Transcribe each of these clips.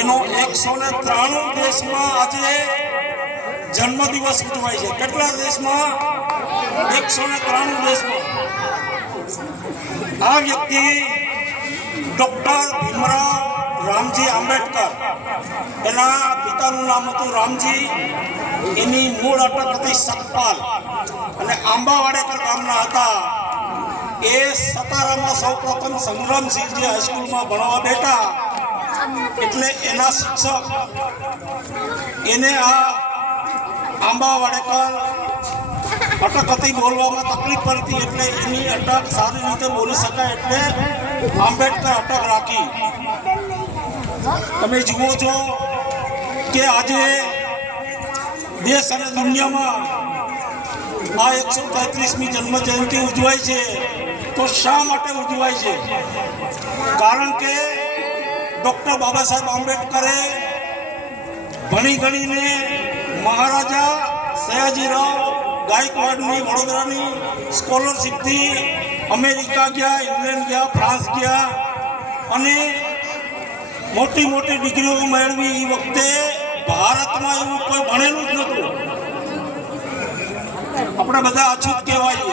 એનો 193 દેશમાં આજે જન્મદિવસ ઉજવાય છે. કેટલા દેશમાં? 193 દેશમાં. આ વ્યક્તિ ડોક્ટર ભીમરાવ રામજી આંબેડકર, એના પિતાનું નામ હતું રામજી, એની મૂળ અટક હતી સતપાલ અને આંબાવાડેકર ગામના હતા. એ સતારામાં સૌપ્રથમ સંગ્રામસિંહજી હાઈસ્કૂલમાં ભણવા બેઠા એટલે એના શિક્ષક એને આ આંબાવાડેકર અટક હતી બોલવામાં તકલીફ પડતી એટલે એની અટક સારી રીતે બોલી શકાય એટલે આંબેડકર અટક રાખી. તમે જુઓ છો કે આજે દેશ અને દુનિયામાં આ 133મી જન્મ જયંતિ ઉજવાય છે. તો શા માટે ઉજવાય છે? કારણ કે ડૉક્ટર બાબા સાહેબ આંબેડકરે ભણી ગણીને મહારાજા સયાજીરાવ ગાયકવાડની વડોદરાની સ્કોલરશીપથી અમેરિકા ગયા, ઇંગ્લેન્ડ ગયા, ફ્રાન્સ ગયા અને મોટી મોટી ડિગ્રીઓ મેળવી. એ વખતે ભારતમાં એવું કોઈ ભણેલું જ નહોતું. આપણે બધા અછૂત કહેવાય.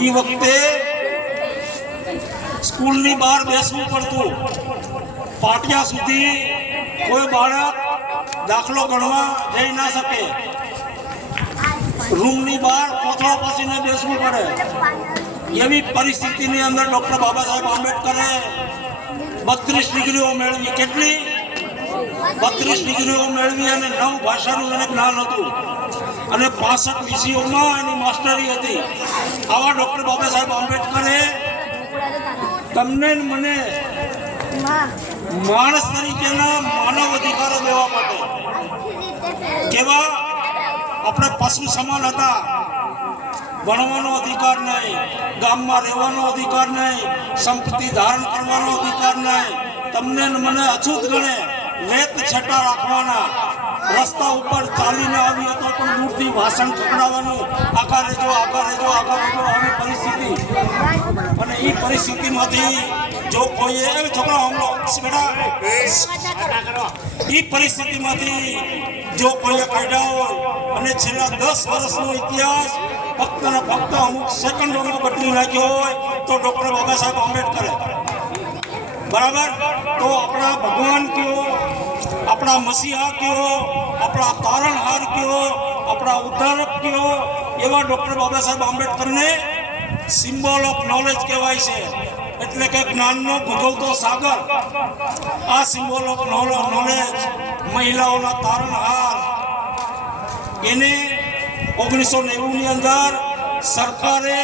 એ વખતે સ્કૂલની બહાર બેસવું પડતું. પાટિયા સુધી કોઈ બાળક દાખલો ગણવા જઈ ના શકે. રૂમની બહાર કોથળા પાસીને બેસવું પડે. એવી પરિસ્થિતિની અંદર ડૉક્ટર બાબા સાહેબ આંબેડકરે 32 ડિગ્રીઓ મેળવી. કેટલી? 32 ડિગ્રીઓ મેળવી અને 9 ભાષાનું એને જ્ઞાન હતું અને 65 વિષયોમાં એની માસ્ટરી હતી. આવા ડૉક્ટર બાબા સાહેબ આંબેડકરે તમને મને માણસ તરીકેના માનવ અધિકારો દેવા માટે કેવા આપણે પશુ સમાન હતા. ભણવાનો અધિકાર નહીં, ગામમાં રહેવાનો અધિકાર નહીં, સંપત્તિ ધારણ કરવાનો અધિકાર નહીં. તમને મને અછૂત ગણે, રેત છટા રાખવાના, રસ્તા ઉપર ચાલીને આવી તો પણ દૂરથી ભાષણ ખકડાવવાનું, આગળ રહેજો, આગળ રહેજો, આગળ રહેજો. આવી પરિસ્થિતિ અને એ પરિસ્થિતિમાંથી જો કોઈએ છોકરા હમલો બેટા એ પરિસ્થિતિમાંથી જો કોઈએ કાઢ્યા હોય અને છેલ્લા 10 વર્ષનો ઇતિહાસ ફક્ત ને ફક્ત અમુક સેકન્ડોમાં બદલી નાખ્યો હોય તો ડૉક્ટર બાબા સાહેબ આંબેડકરે. બરાબર? તો આપણા ભગવાન કયો, આપણા મસીહા કયો, આપણા તારણહાર કયો, આપણા ઉદ્ધારક કયો, એવા doctor Baba Saheb આંબેડકરને symbol of knowledge કહેવાય છે. એટલે કે જ્ઞાનનો ભૂગવતો સાગર. આ સિમ્બોલ ઓફ નોલેજ, મહિલાઓના તારણહાર, એને 1990ની અંદર સરકારે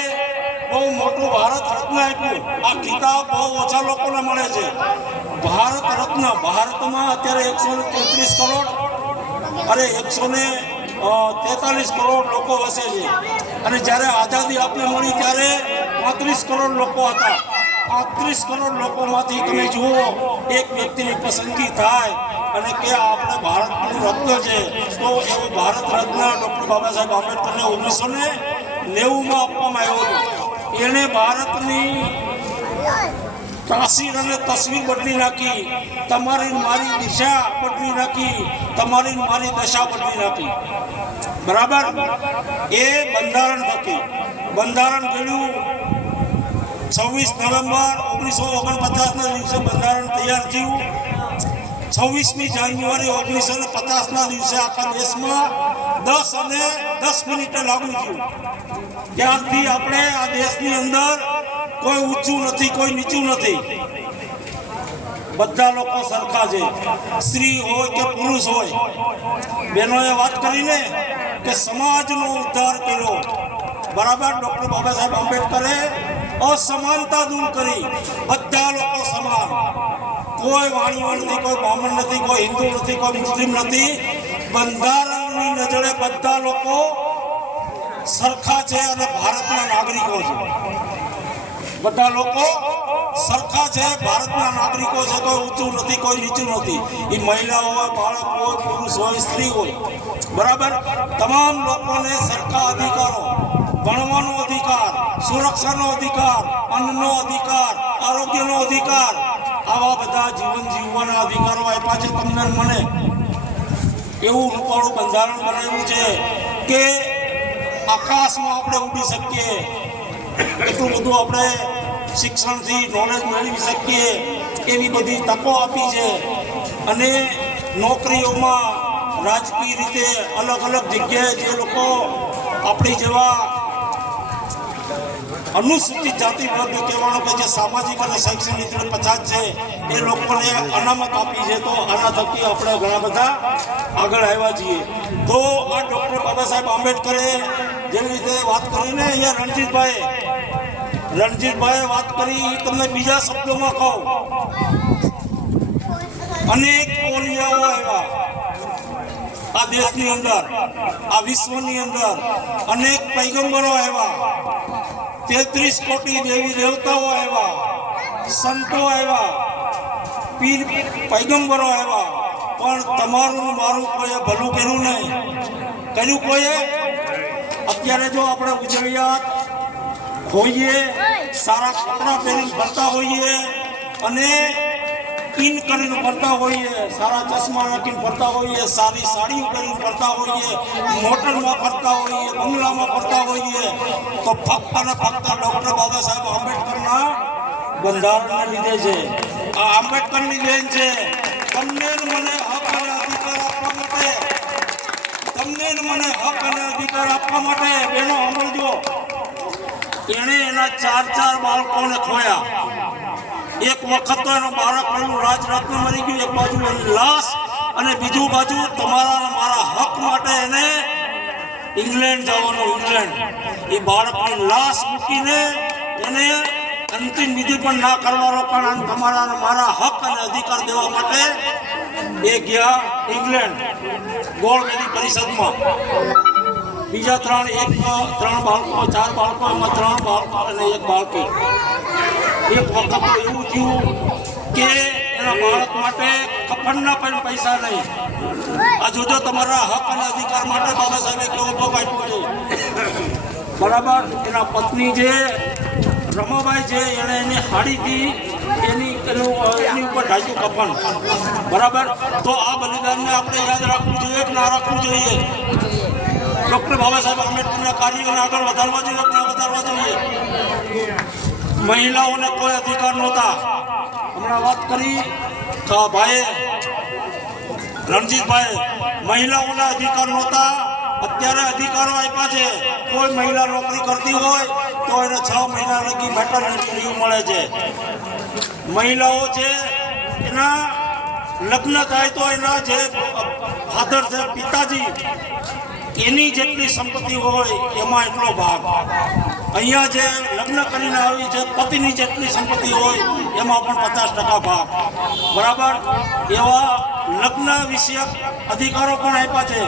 બહુ મોટું ભારત રત્ન આપ્યું. આ ખિતાબ બહુ ઓછા લોકોને મળે છે. ભારત રત્ન. ભારતમાં અત્યારે 133 કરોડ 143 કરોડ લોકો વસે છે અને જ્યારે આઝાદી આપને મળી ત્યારે 35 કરોડ લોકો હતા. 35 કરોડ લોકોમાંથી તમે જુઓ એક વ્યક્તિની પસંદગી થાય અને કે આપણે ભારતનું રત્ન છે તો એવું ભારત રત્ન ડૉક્ટર બાબા સાહેબ આંબેડકરને 1990માં આપવામાં આવ્યો હતો. એણે ભારતની તાસીર અને તસવીર બદલી નાખી. તમારી મારી દિશા બદલી નાખી, તમારી મારી દશા બદલી નાખી. બરાબર? એ બંધારણ થકી બંધારણ ઘડ્યું. 26 નવેમ્બર 1949ના દિવસે બંધારણ તૈયાર થયું. 26મી જાન્યુઆરી 1950ના દિવસે આખા દેશમાં 10 અને 10 મિનિટે લાગુ થયું. ત્યારથી આપણે આ દેશની અંદર કોઈ ઊંચું નથી, કોઈ નીચું નથી. બધા લોકો સરખા છે, સ્ત્રી હોય કે પુરુષ હોય. બહેનોએ વાત કરીને કે સમાજનો ઉદ્ધાર કર્યો. બરાબર? ડૉક્ટર બાબા સાહેબ આંબેડકરે અસમાનતા દૂર કરી. બધા લોકો સમાન. કોઈ વાણીઓ નથી, કોઈ બ્રાહ્મણ નથી, કોઈ હિન્દુ નથી, કોઈ મુસ્લિમ નથી. બંધારણની નજરે બધા લોકો સરખા છે અને ભારતના નાગરિકો છે. બધા લોકો સરખા છે, ભારતના નાગરિકો છે. કોઈ ઊંચું નથી, કોઈ નીચું નથી. એ મહિલા હોય, બાળક હોય, પુરુષ હોય, સ્ત્રી હોય. બરાબર? તમામ લોકોને સરખા અધિકારો. ભણવાનો અધિકાર, સુરક્ષાનો અધિકાર, અન્નનો અધિકાર, આરોગ્યનો અધિકાર, આવા બધા જીવન જીવવાના અધિકારો આપ્યા છે તમને ને મને. એવું રૂપાળું બંધારણ બનાવ્યું છે કે આકાશમાં આપણે ઉડી શકીએ, એટલું બધું આપણે શિક્ષણથી નોલેજ મેળવી શકીએ એવી બધી તકો આપી છે. અને નોકરીઓમાં રાજકીય રીતે અલગ અલગ જગ્યાએ જે લોકો આપણી જેવા અનુસૂચિત જાતિ વર્ગ કહેવાનો કે જે સામાજિક અને શૈક્ષણિક રીતે પછાત છે એ લોકોને અનામત આપી છે. તો આના થકી આપણે ઘણા બધા આગળ આવ્યા છીએ. તો આ ડૉક્ટર બાબા સાહેબ આંબેડકરે જેવી રીતે વાત કરીને અહીંયા રણજીતભાઈએ વાત કરી, તમને બીજા શબ્દોમાં કહું, અનેક ઓલિયાઓ આવ્યા આ દેશની અંદર, આ વિશ્વની અંદર અનેક પૈગંબરો આવ્યા, 33 કોટી દેવી દેવતાઓ આવ્યા, સંતો આવ્યા, પીર પૈગંબરો આવ્યા, પણ તમારું મારું કોઈએ ભલું કર્યું નહીં. કર્યું કોઈએ? અત્યારે જો આપણે ઉજળિયાત હોઈએ, સારા કપડાં પહેરીને ફરતા હોઈએ અને પિન કરીને ફરતા હોઈએ, સારા ચશ્મા નાખીને ફરતા હોઈએ, સારી સાડીઓ પહેરીને ફરતા હોઈએ, મોટરમાં ફરતા હોઈએ, બંગલામાં ફરતા હોઈએ, તો ફક્ત અને ફક્ત ડૉક્ટર બાબા સાહેબ આંબેડકરના બંધારણને લીધે છે. આ આંબેડકરની દેન છે. તમને મને હક અને અધિકાર આપવા માટે, તમને મને હક અને અધિકાર આપવા માટે બેનો સાંભળજો, એણે એના 4 બાળકોને ખોયા. એક વખત તો એનો બાળક પેલું રાજરત્ન મરી ગયું, એક બાજુ એની લાશ, અને બીજું બાજુ તમારા મારા હક માટે એને ઇંગ્લેન્ડ જવાનું. ઇંગ્લેન્ડ એ બાળકની લાશ મૂકીને એને અંતિમ વિધિ પણ ના કરવાનો, કારણ તમારા મારા હક અને અધિકાર દેવા માટે એ ગયા ઇંગ્લેન્ડ ગોળમેરી પરિષદમાં. બીજા 3 બાળકો, 4 બાળકો, એમાં 3 બાળકો અને 1 બાળકી. એક વખત તો એવું થયું કે એના બાળક માટે કફનના પણ પૈસા નહીં. આ જોજો, તમારા હક અને અધિકાર માટે બાબા સાહેબે કેવો ભોગ આપ્યો છે. બરાબર. એના પત્ની જે રમાબાઈ છે, એણે એની હાડીથી એની ઉપર ઢાંક્યું કફન. બરાબર. તો આ બલિદાનને આપણે યાદ રાખવું જોઈએ કે ના રાખવું જોઈએ? ડૉક્ટર બાબા સાહેબ આંબેડકરના કાર્યોને આગળ વધારવા જોઈએ કે ના વધારવા જોઈએ? મહિલાઓને કોઈ અધિકાર નહોતા. હમણાં વાત કરી ભાઈએ, રણજીતભાઈએ, મહિલાઓના અધિકાર નહોતા. અત્યારે અધિકારો આપ્યા છે. કોઈ મહિલા નોકરી કરતી હોય તો એને 6 મહિના લગી મેટર્નિટી લીવ મળે છે. મહિલાઓ છે એના લગ્ન થાય તો એના જે ફાધર છે, પિતાજી, એની જેટલી સંપત્તિ હોય એમાં એટલો ભાગ. અહીંયા જે લગ્ન કરીને આવી છે પતિની જેટલી સંપત્તિ હોય એમાં પણ 50% ભાગ. બરાબર. એવા લગ્ન વિષયક અધિકારો પણ આપ્યા છે.